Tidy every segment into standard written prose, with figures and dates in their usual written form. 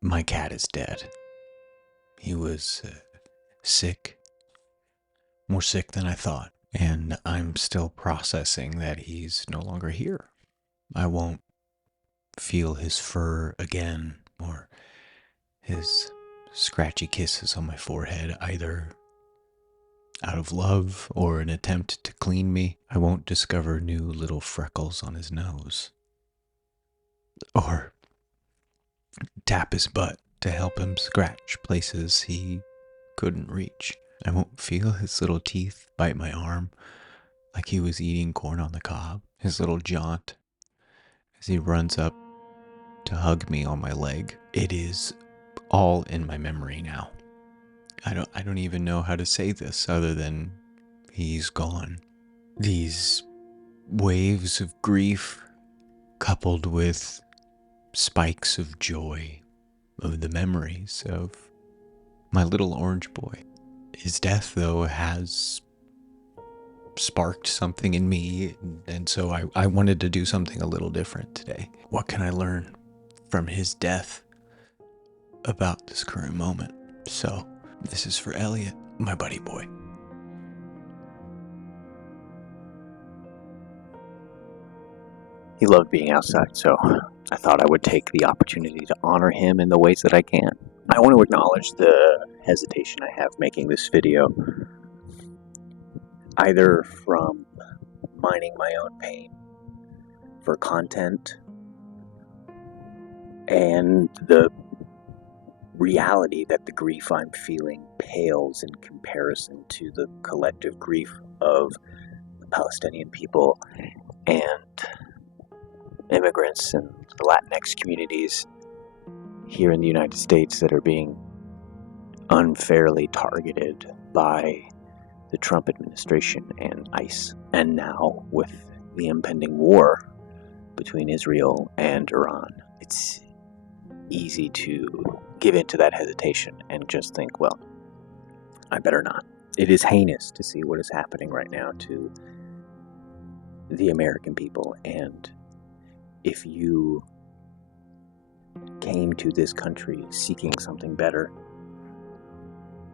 My cat is dead. He was sick, more sick than I thought, and I'm still processing that he's no longer here. I won't feel his fur again or his scratchy kisses on my forehead, either out of love or an attempt to clean me. I won't discover new little freckles on his nose or tap his butt to help him scratch places he couldn't reach. I won't feel his little teeth bite my arm like he was eating corn on the cob. His little jaunt as he runs up to hug me on my leg. It is all in my memory now. I don't even know how to say this other than he's gone. These waves of grief coupled with spikes of joy of the memories of my little orange boy. His death, though, has sparked something in me, and so I wanted to do something a little different today. What can I learn from his death about this current moment? So, this is for Elliot, my buddy boy. He loved being outside, so I thought I would take the opportunity to honor him in the ways that I can. I want to acknowledge the hesitation I have making this video, either from mining my own pain for content and the reality that the grief I'm feeling pales in comparison to the collective grief of the Palestinian people and immigrants and the Latinx communities here in the United States that are being unfairly targeted by the Trump administration and ICE, and now with the impending war between Israel and Iran. It's easy to give into that hesitation and just think, well, I better not. It is heinous to see what is happening right now to the American people, and if you came to this country seeking something better,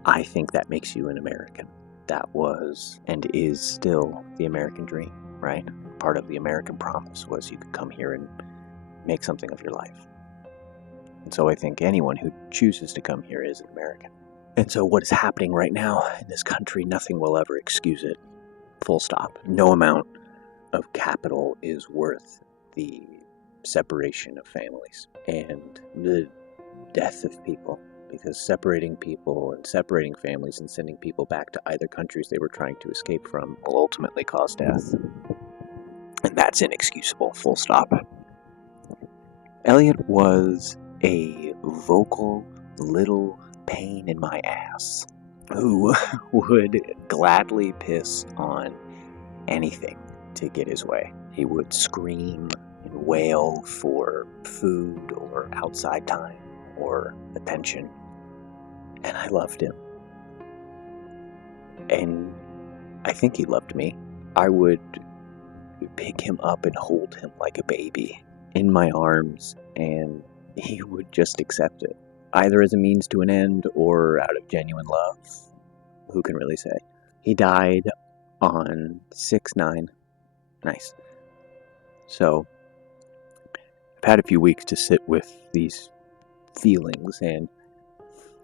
I think that makes you an American. That was and is still the American dream, right? Part of the American promise was you could come here and make something of your life. And so I think anyone who chooses to come here is an American. And so what is happening right now in this country, nothing will ever excuse it. Full stop. No amount of capital is worth the separation of families and the death of people, because separating people and separating families and sending people back to either countries they were trying to escape from will ultimately cause death. And that's inexcusable, full stop. Elliot was a vocal little pain in my ass who would gladly piss on anything to get his way. He would scream and wail for food or outside time or attention, and I loved him. And I think he loved me. I would pick him up and hold him like a baby in my arms, and he would just accept it, either as a means to an end or out of genuine love. Who can really say? He died on 6/9. Nice. So I've had a few weeks to sit with these feelings and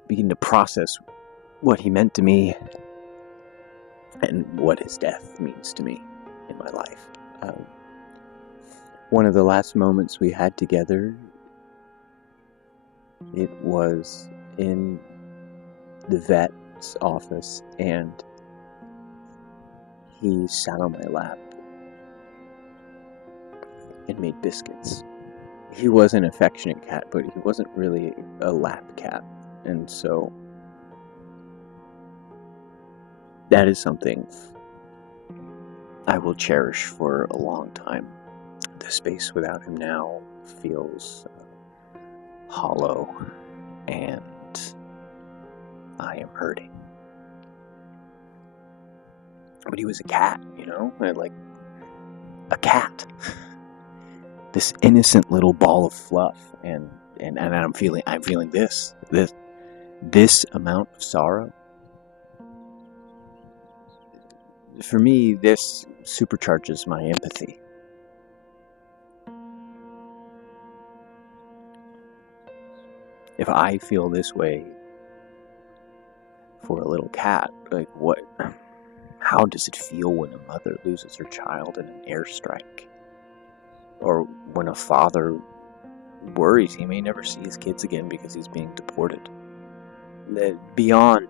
begin to process what he meant to me and what his death means to me in my life. One of the last moments we had together, it was in the vet's office, and he sat on my lap and made biscuits. He was an affectionate cat, but he wasn't really a lap cat, and so that is something I will cherish for a long time. The space without him now feels hollow, and I am hurting. But he was a cat, like a cat. This innocent little ball of fluff, and and I'm feeling this amount of sorrow. For me, this supercharges my empathy. If I feel this way for a little cat, like how does it feel when a mother loses her child in an airstrike? Or when a father worries he may never see his kids again because he's being deported? Beyond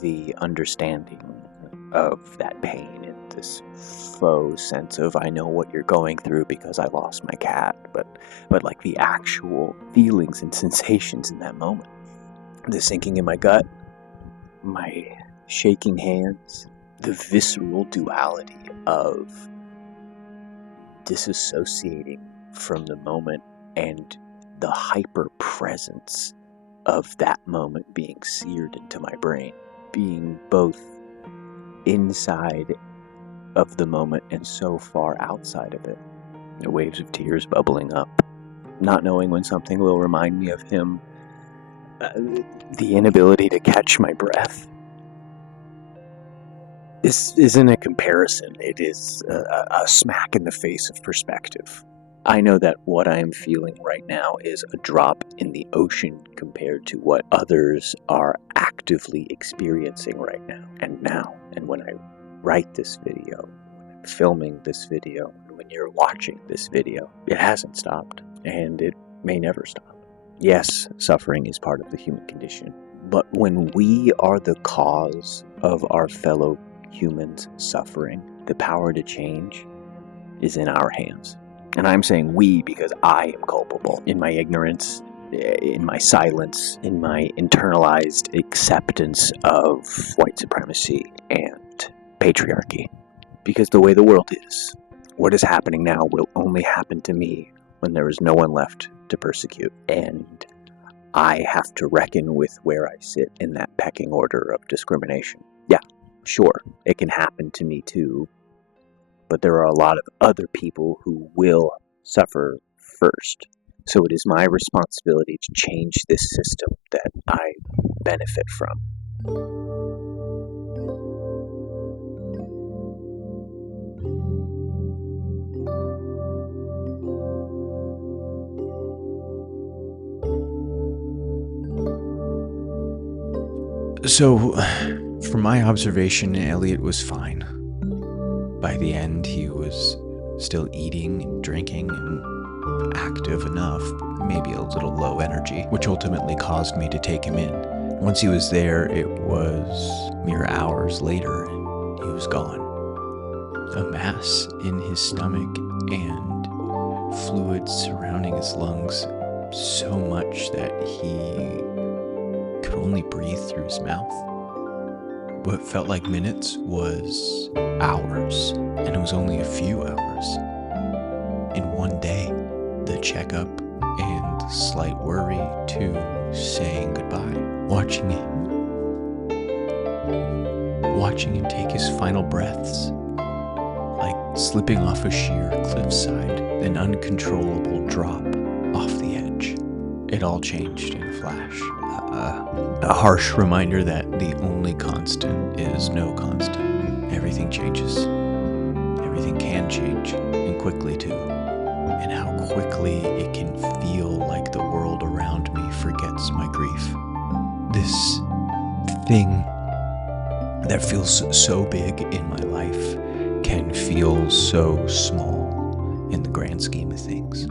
the understanding of that pain and this faux sense of I know what you're going through because I lost my cat, but like the actual feelings and sensations in that moment, the sinking in my gut, my shaking hands, the visceral duality of disassociating from the moment and the hyper presence of that moment being seared into my brain, being both inside of the moment and so far outside of it. The waves of tears bubbling up, not knowing when something will remind me of him, the inability to catch my breath. This isn't a comparison, it is a smack in the face of perspective. I know that what I am feeling right now is a drop in the ocean compared to what others are actively experiencing right now. And when I write this video, when I'm filming this video, and when you're watching this video, it hasn't stopped, and it may never stop. Yes, suffering is part of the human condition, but when we are the cause of our fellow humans suffering, the power to change is in our hands. And I'm saying we because I am culpable in my ignorance, in my silence, in my internalized acceptance of white supremacy and patriarchy. Because the way the world is, what is happening now will only happen to me when there is no one left to persecute. And I have to reckon with where I sit in that pecking order of discrimination. Yeah, sure, it can happen to me too, but there are a lot of other people who will suffer first. So it is my responsibility to change this system that I benefit from. So, from my observation, Elliot was fine. By the end, he was still eating and drinking and active enough, maybe a little low energy, which ultimately caused me to take him in. Once he was there, it was mere hours later, and he was gone. A mass in his stomach and fluids surrounding his lungs, so much that he could only breathe through his mouth. What felt like minutes was hours, and it was only a few hours. In one day, the checkup and slight worry to saying goodbye. Watching him take his final breaths, like slipping off a sheer cliffside, an uncontrollable drop off the edge. It all changed in a flash. A harsh reminder that the only constant is no constant. Everything changes. Everything can change, and quickly too. And how quickly it can feel like the world around me forgets my grief. This thing that feels so big in my life can feel so small in the grand scheme of things.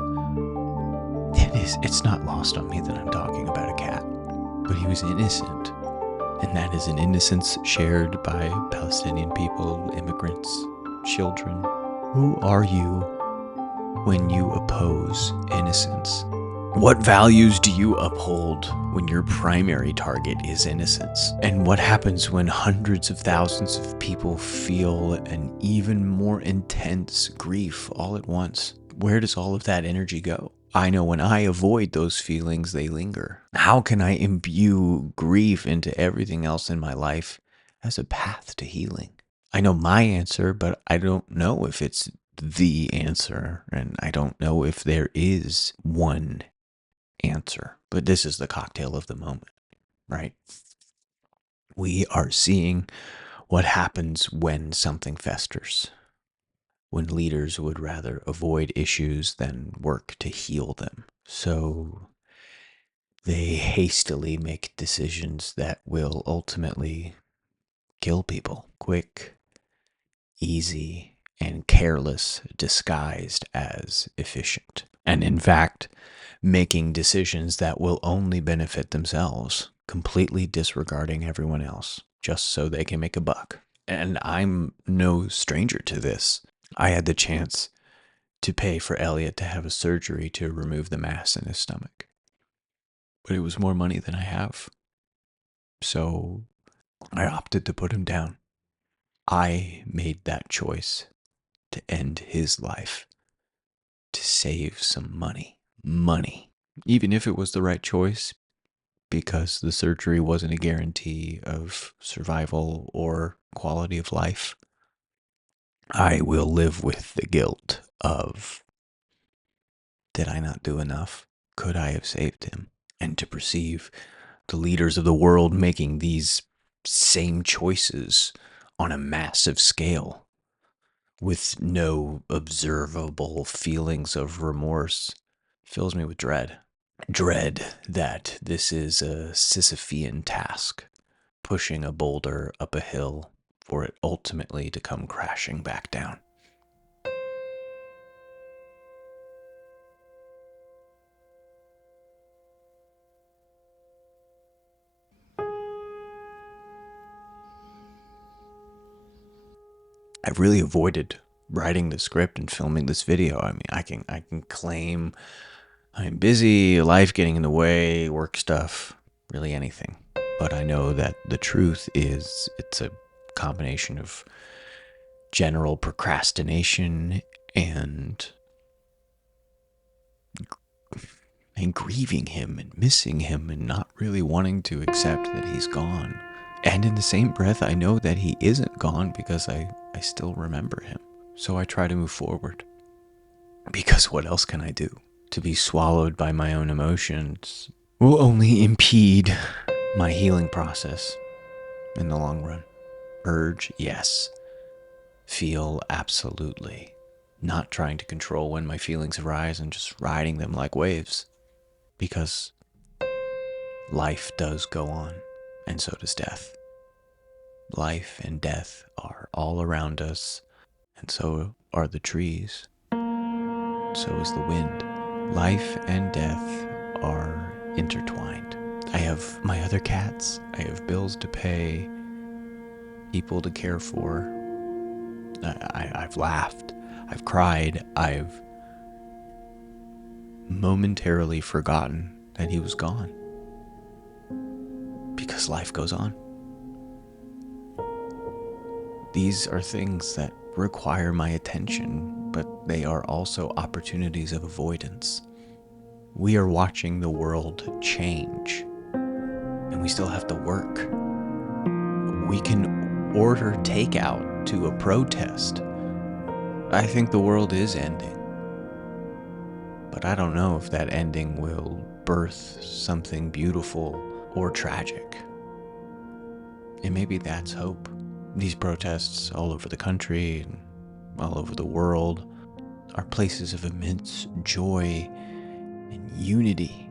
It's not lost on me that I'm talking about a cat, but he was innocent, and that is an innocence shared by Palestinian people, immigrants, children. Who are you when you oppose innocence? What values do you uphold when your primary target is innocence? And what happens when hundreds of thousands of people feel an even more intense grief all at once? Where does all of that energy go? I know when I avoid those feelings, they linger. How can I imbue grief into everything else in my life as a path to healing? I know my answer, but I don't know if it's the answer, and I don't know if there is one answer. But this is the cocktail of the moment, right? We are seeing what happens when something festers, when leaders would rather avoid issues than work to heal them. So they hastily make decisions that will ultimately kill people. Quick, easy, and careless, disguised as efficient. And in fact, making decisions that will only benefit themselves, completely disregarding everyone else, just so they can make a buck. And I'm no stranger to this. I had the chance to pay for Elliot to have a surgery to remove the mass in his stomach, but it was more money than I have. So I opted to put him down. I made that choice to end his life, to save some money. Money. Even if it was the right choice, because the surgery wasn't a guarantee of survival or quality of life, I will live with the guilt of, did I not do enough? Could I have saved him? And to perceive the leaders of the world making these same choices on a massive scale with no observable feelings of remorse fills me with dread. Dread that this is a Sisyphean task, pushing a boulder up a hill for it ultimately to come crashing back down. I've really avoided writing the script and filming this video. I mean, I can claim I'm busy, life getting in the way, work stuff, really anything. But I know that the truth is it's a combination of general procrastination and grieving him and missing him and not really wanting to accept that he's gone. And in the same breath, I know that he isn't gone because I still remember him. So I try to move forward. Because what else can I do? To be swallowed by my own emotions will only impede my healing process in the long run. Urge, yes. Feel, absolutely. Not trying to control when my feelings arise and just riding them like waves. Because life does go on, and so does death. Life and death are all around us, and so are the trees. So is the wind. Life and death are intertwined. I have my other cats. I have bills to pay, people to care for. I've laughed. I've cried. I've momentarily forgotten that he was gone. Because life goes on. These are things that require my attention, but they are also opportunities of avoidance. We are watching the world change, and we still have to work. We can order takeout to a protest. I think the world is ending, but I don't know if that ending will birth something beautiful or tragic. And maybe that's hope. These protests all over the country and all over the world are places of immense joy and unity.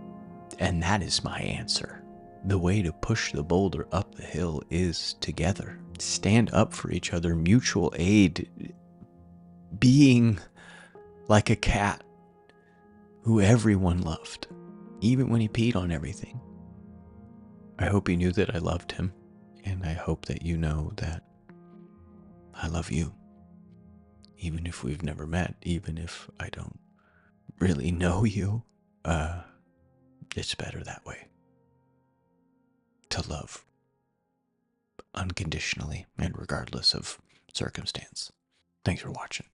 And that is my answer. The way to push the boulder up the hill is together. Stand up for each other, mutual aid, being like a cat who everyone loved, even when he peed on everything. I hope he knew that I loved him, and I hope that you know that I love you. Even if we've never met, even if I don't really know you, it's better that way. To love unconditionally and regardless of circumstance. Thanks for watching.